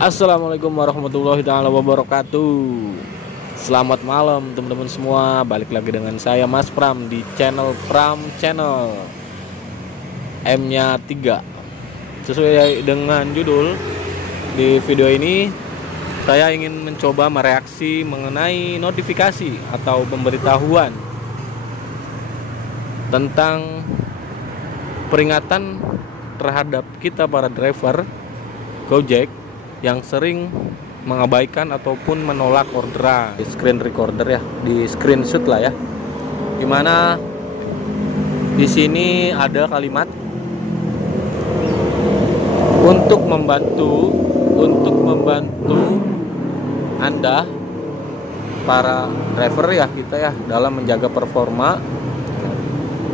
Assalamualaikum warahmatullahi taala wabarakatuh. Selamat malam teman-teman semua. Balik lagi dengan saya Mas Pram di channel Pram Channel. M-nya 3. Sesuai dengan judul, di video ini saya ingin mencoba mereaksi mengenai notifikasi atau pemberitahuan tentang peringatan terhadap kita para driver Gojek yang sering mengabaikan ataupun menolak orderan. Di screen recorder ya, di screenshot lah ya. Dimana di sini ada kalimat untuk membantu Anda para driver ya, kita ya, dalam menjaga performa.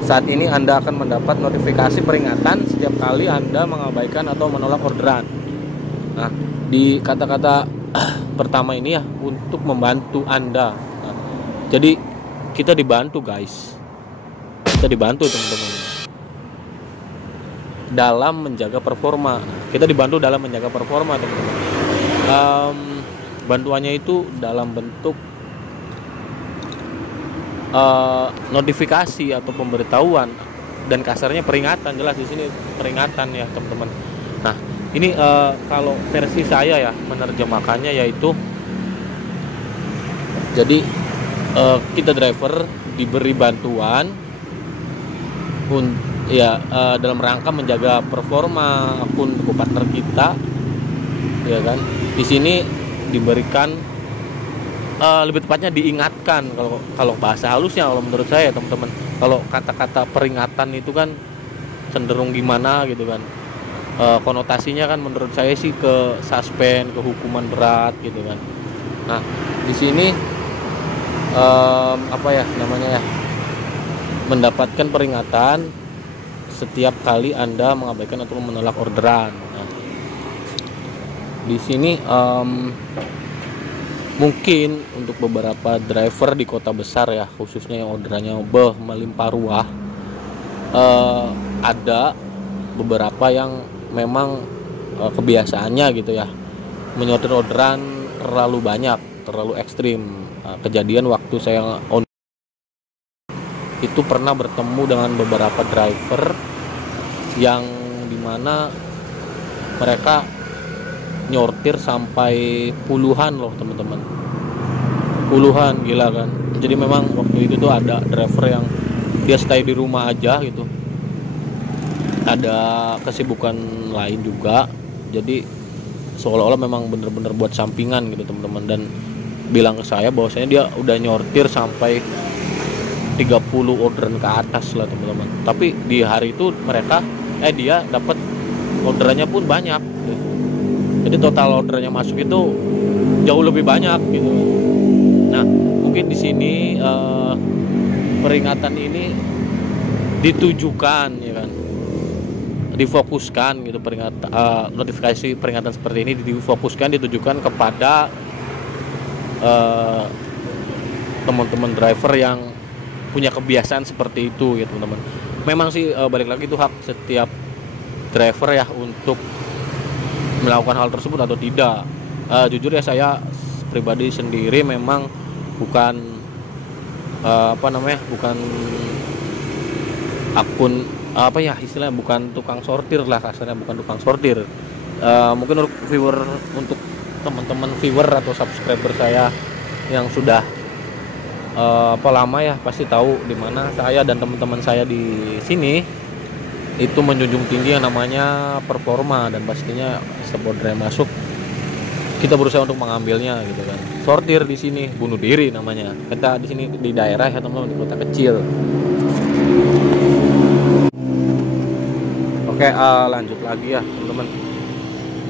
Saat ini Anda akan mendapat notifikasi peringatan setiap kali Anda mengabaikan atau menolak orderan. Nah, di kata-kata pertama ini ya, untuk membantu Anda. Nah, jadi kita dibantu guys, kita dibantu teman-teman dalam menjaga performa. Kita dibantu dalam menjaga performa teman-teman. Bantuannya itu dalam bentuk notifikasi atau pemberitahuan, dan kasarnya peringatan. Jelas di sini peringatan ya teman-teman. Nah, ini kalau versi saya ya menerjemahkannya, yaitu jadi kita driver diberi bantuan dalam rangka menjaga performa akun partner kita, ya kan. Di sini diberikan lebih tepatnya diingatkan, kalau bahasa halusnya, kalau menurut saya teman-teman. Kalau kata-kata peringatan itu kan cenderung gimana gitu kan. Konotasinya kan menurut saya sih ke suspend, ke hukuman berat gitu kan. Nah, di sini mendapatkan peringatan setiap kali Anda mengabaikan atau menolak orderan. Nah, di sini mungkin untuk beberapa driver di kota besar ya, khususnya yang orderannya melimpah ruah, ada beberapa yang memang kebiasaannya gitu ya, menyortir orderan terlalu banyak, terlalu ekstrim. Kejadian waktu saya itu pernah bertemu dengan beberapa driver yang dimana mereka nyortir sampai puluhan loh teman-teman, puluhan, gila kan. Jadi memang waktu itu tuh ada driver yang dia stay di rumah aja gitu, ada kesibukan lain juga, jadi seolah-olah memang bener-bener buat sampingan gitu teman-teman. Dan bilang ke saya bahwasanya dia udah nyortir sampai 30 orderan ke atas lah teman-teman. Tapi di hari itu dia dapat orderannya pun banyak gitu. Jadi total orderannya masuk itu jauh lebih banyak gitu. Nah, mungkin di sini peringatan ini ditujukan ya kan, difokuskan gitu. Notifikasi peringatan seperti ini ditujukan kepada teman-teman driver yang punya kebiasaan seperti itu ya teman-teman. Memang sih balik lagi itu hak setiap driver ya untuk melakukan hal tersebut atau tidak. Jujur ya, saya pribadi sendiri memang bukan bukan akun istilahnya, bukan tukang sortir lah kasarnya, bukan tukang sortir. Mungkin untuk teman-teman viewer atau subscriber saya yang sudah lama ya, pasti tahu di mana saya dan teman-teman saya di sini itu menjunjung tinggi yang namanya performa. Dan pastinya setiap order yang masuk kita berusaha untuk mengambilnya gitu kan. Sortir di sini bunuh diri namanya. Kita di sini di daerah ya teman-teman, di kota kecil. Oke, lanjut lagi ya teman-teman.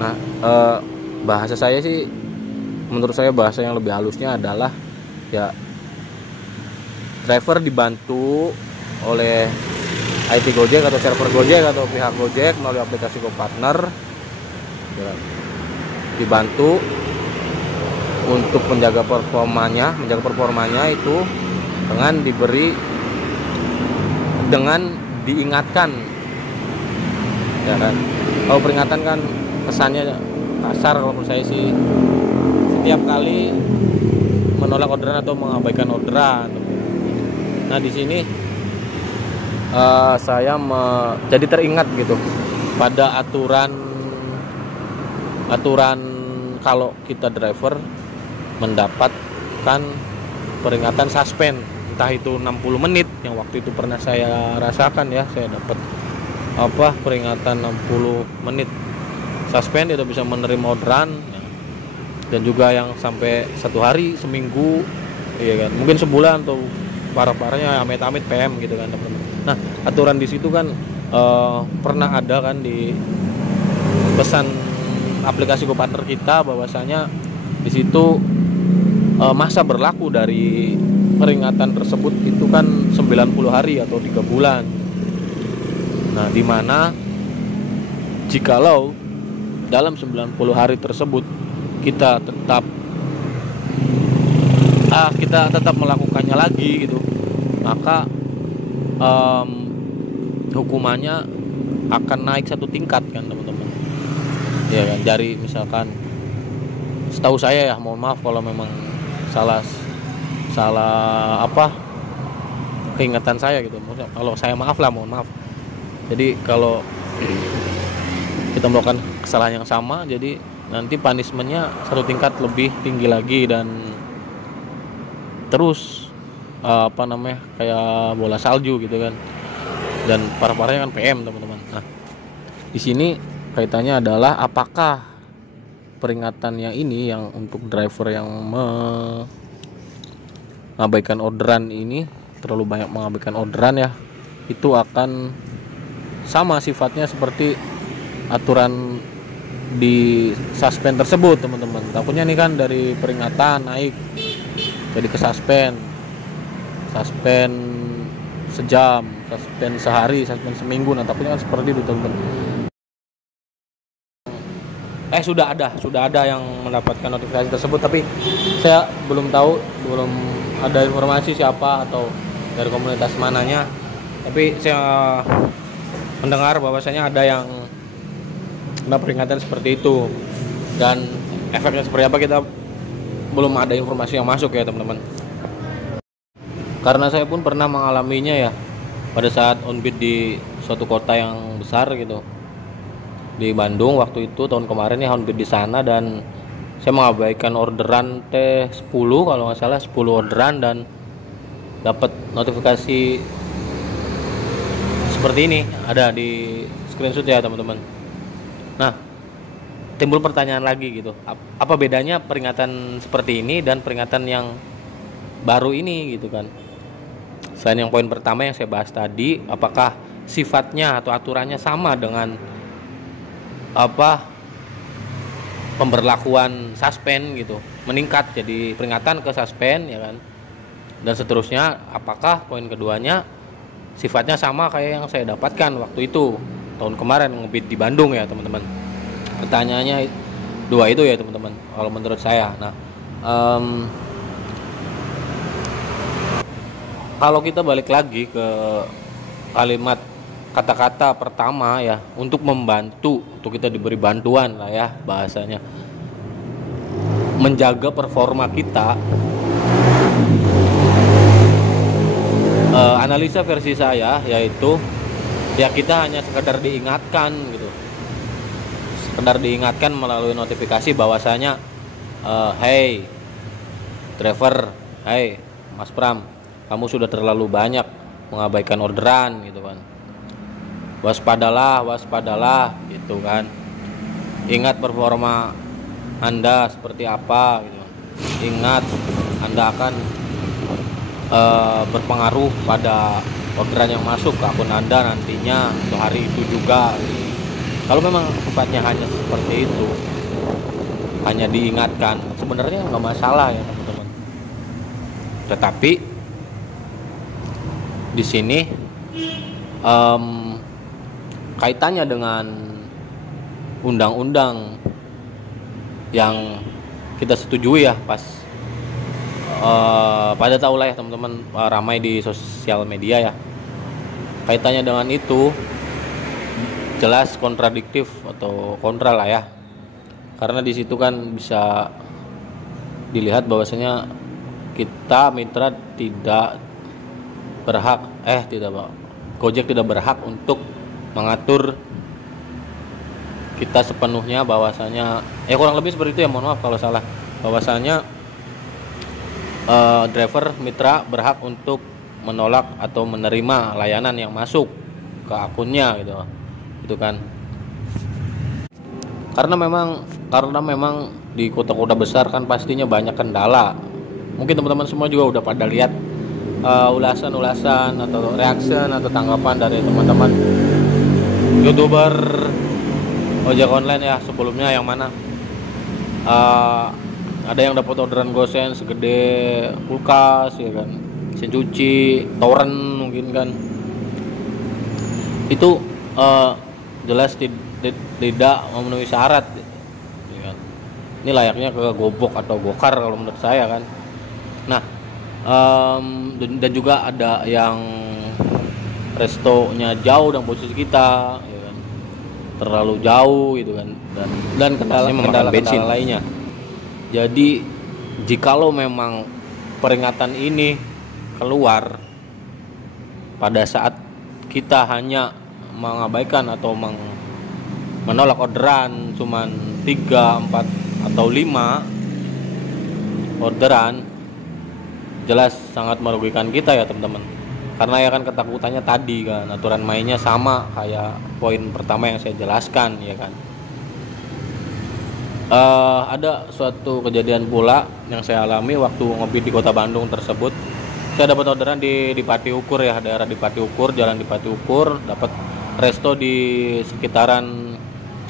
Nah, bahasa saya sih, menurut saya bahasa yang lebih halusnya adalah ya, driver dibantu oleh IT Gojek atau server Gojek atau pihak Gojek melalui aplikasi GoPartner ya, dibantu untuk menjaga performanya itu dengan diingatkan ya kan. Kalau peringatan kan kesannya kasar kalau menurut saya sih, setiap kali menolak orderan atau mengabaikan orderan. Nah di sini saya jadi teringat gitu pada aturan kalau kita driver mendapatkan peringatan suspend, entah itu 60 menit yang waktu itu pernah saya rasakan ya, saya dapat peringatan 60 menit suspend, itu bisa menerima orderan, dan juga yang sampai 1 hari, seminggu, iya kan, mungkin sebulan atau parah-parahnya amit-amit PM gitu kan teman-teman. Nah aturan di situ kan pernah ada kan di pesan aplikasi GoPartner kita, bahwasanya di situ masa berlaku dari peringatan tersebut itu kan 90 hari atau 3 bulan. Nah di mana jikalau dalam 90 hari tersebut kita tetap melakukannya lagi gitu, maka hukumannya akan naik 1 tingkat kan teman-teman. Ya kan, dari misalkan setahu saya ya, mohon maaf kalau memang salah keingatan saya gitu. Maksudnya, kalau saya maaf lah, mohon maaf. Jadi kalau kita melakukan kesalahan yang sama, jadi nanti punishmentnya 1 tingkat lebih tinggi lagi, dan terus kayak bola salju gitu kan, dan parah-parahnya kan PM teman-teman. Nah di sini kaitannya adalah apakah peringatannya ini yang untuk driver yang mengabaikan orderan ini, terlalu banyak mengabaikan orderan ya, itu akan sama sifatnya seperti aturan di suspend tersebut teman-teman. Takutnya nih kan dari peringatan naik jadi ke suspend sejam, suspend sehari, suspend seminggu. Nah takutnya kan seperti itu teman-teman. Sudah ada yang mendapatkan notifikasi tersebut, tapi saya belum ada informasi siapa atau dari komunitas mananya. Tapi saya mendengar bahwasanya ada yang kena peringatan seperti itu, dan efeknya seperti apa kita belum ada informasi yang masuk ya teman-teman. Karena saya pun pernah mengalaminya ya, pada saat on-beat di suatu kota yang besar gitu, di Bandung waktu itu tahun kemarin ya, on-beat di sana, dan saya mengabaikan orderan T10 kalau nggak salah, 10 orderan, dan dapat notifikasi seperti ini, ada di screenshot ya teman-teman. Nah timbul pertanyaan lagi gitu, apa bedanya peringatan seperti ini dan peringatan yang baru ini gitu kan. Selain yang poin pertama yang saya bahas tadi, apakah sifatnya atau aturannya sama dengan pemberlakuan suspend gitu, meningkat jadi peringatan ke suspend ya kan, dan seterusnya. Apakah poin keduanya sifatnya sama kayak yang saya dapatkan waktu itu tahun kemarin ngebit di Bandung ya teman-teman. Pertanyaannya dua itu ya teman-teman kalau menurut saya. Nah kalau kita balik lagi ke kalimat kata-kata pertama ya, untuk membantu, untuk kita diberi bantuan lah ya bahasanya, menjaga performa kita. Analisa versi saya yaitu ya, kita hanya sekedar diingatkan gitu, sekedar diingatkan melalui notifikasi bahwasanya hey driver, hey Mas Pram, kamu sudah terlalu banyak mengabaikan orderan gitu kan. Waspadalah gitu kan. Ingat performa Anda seperti apa gitu. Ingat Anda akan berpengaruh pada orderan yang masuk ke akun Anda nantinya untuk hari itu juga. Kalau memang sifatnya hanya seperti itu, hanya diingatkan, sebenarnya nggak masalah ya teman-teman. Tetapi di sini kaitannya dengan undang-undang yang kita setujui ya pas pada tahu lah ya teman-teman, ramai di sosial media ya. Kaitannya dengan itu jelas kontradiktif atau kontra lah ya. karena di situ kan bisa dilihat bahwasanya kita mitra tidak berhak Gojek tidak berhak untuk mengatur kita sepenuhnya, bahwasanya kurang lebih seperti itu ya, mohon maaf kalau salah, bahwasanya driver mitra berhak untuk menolak atau menerima layanan yang masuk ke akunnya gitu, itu kan. Karena memang di kota-kota besar kan pastinya banyak kendala. Mungkin teman-teman semua juga udah pada lihat ulasan-ulasan atau reaction atau tanggapan dari teman-teman YouTuber ojek online ya sebelumnya, yang mana ada yang dapat orderan gosen segede kulkas ya kan, mesin cuci, toren mungkin kan. Itu jelas tidak memenuhi syarat ya kan. Ini layaknya ke Gobok atau Gokar kalau menurut saya kan. Nah, dan juga ada yang restonya jauh dan posisi kita ya kan, terlalu jauh gitu kan, dan kendala lainnya. Jadi jikalau memang peringatan ini keluar pada saat kita hanya mengabaikan atau menolak orderan cuman 3, 4 atau 5 orderan, jelas sangat merugikan kita ya teman-teman. Karena ya kan ketakutannya tadi kan, aturan mainnya sama kayak poin pertama yang saya jelaskan ya kan. Ada suatu kejadian pula yang saya alami waktu ngopi di kota Bandung tersebut. Saya dapat orderan di Pati Ukur ya, daerah di Pati Ukur, jalan di Pati Ukur, dapat resto di sekitaran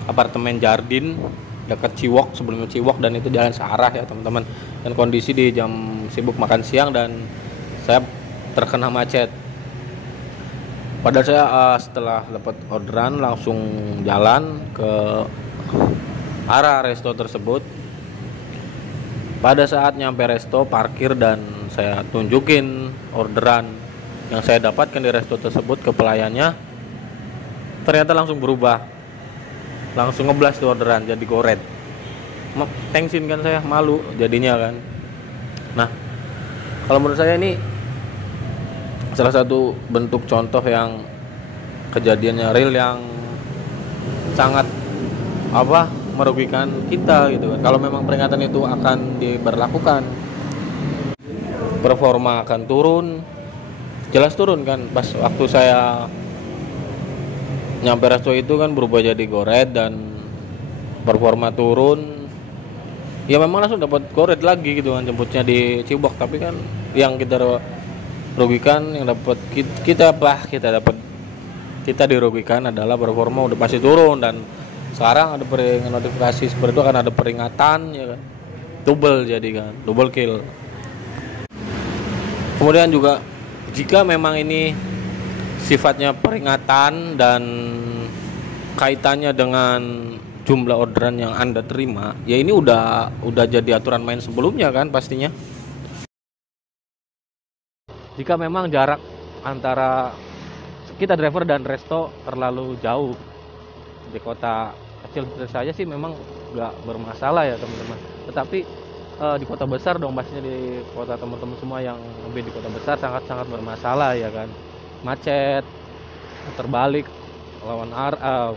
apartemen Jardin dekat Ciwok, sebelum Ciwok, dan itu jalan searah ya teman-teman. Dan kondisi di jam sibuk makan siang dan saya terkena macet. Padahal saya setelah dapat orderan langsung jalan ke arah resto tersebut. Pada saat nyampe resto, parkir, dan saya tunjukin orderan yang saya dapatkan di resto tersebut ke pelayannya, ternyata langsung berubah, langsung ngeblas tuh orderan jadi goret. Tengsin kan, saya malu jadinya kan. Nah, kalau menurut saya ini salah satu bentuk contoh yang kejadiannya real yang sangat merugikan kita gitu kan. Kalau memang peringatan itu akan diberlakukan, performa akan turun, jelas turun kan. Pas waktu saya nyampe resto itu kan berubah jadi goret dan performa turun. Ya memang langsung dapat goret lagi gitu kan, jemputnya di Cibok, tapi kan yang kita rugikan, yang dapat kita dirugikan adalah performa udah pasti turun. Dan sekarang ada notifikasi seperti itu, akan ada peringatan ya kan, double, jadi kan double kill. Kemudian juga jika memang ini sifatnya peringatan dan kaitannya dengan jumlah orderan yang Anda terima, ya ini udah jadi aturan main sebelumnya kan pastinya. Jika memang jarak antara kita driver dan resto terlalu jauh di kota kecil seperti saya sih memang nggak bermasalah ya teman-teman. Tetapi di kota besar dong, pastinya di kota teman-teman semua yang lebih di kota besar sangat-sangat bermasalah ya kan. Macet, terbalik, lawan arah,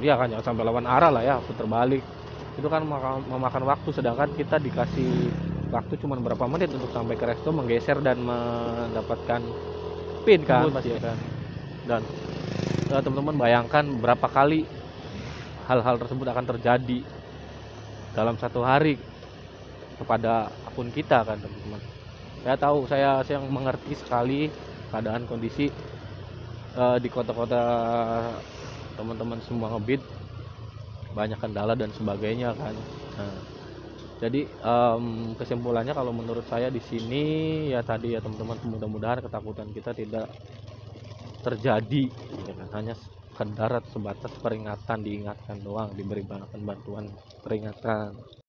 dia kan jangan sampai lawan arah lah ya, putar balik. Itu kan memakan waktu, sedangkan kita dikasih waktu cuma berapa menit untuk sampai ke resto, menggeser dan mendapatkan pin kan pasti ya kan. Dan teman-teman bayangkan berapa kali hal-hal tersebut akan terjadi dalam satu hari kepada akun kita kan teman-teman. Saya tahu, saya yang mengerti sekali keadaan kondisi di kota-kota teman-teman semua ngebit, banyak kendala dan sebagainya kan. Nah, jadi kesimpulannya kalau menurut saya di sini ya tadi ya teman-teman, mudah-mudahan ketakutan kita tidak terjadi ya kan. Hanya sekedar sebatas peringatan, diingatkan doang, diberi bantuan peringatan.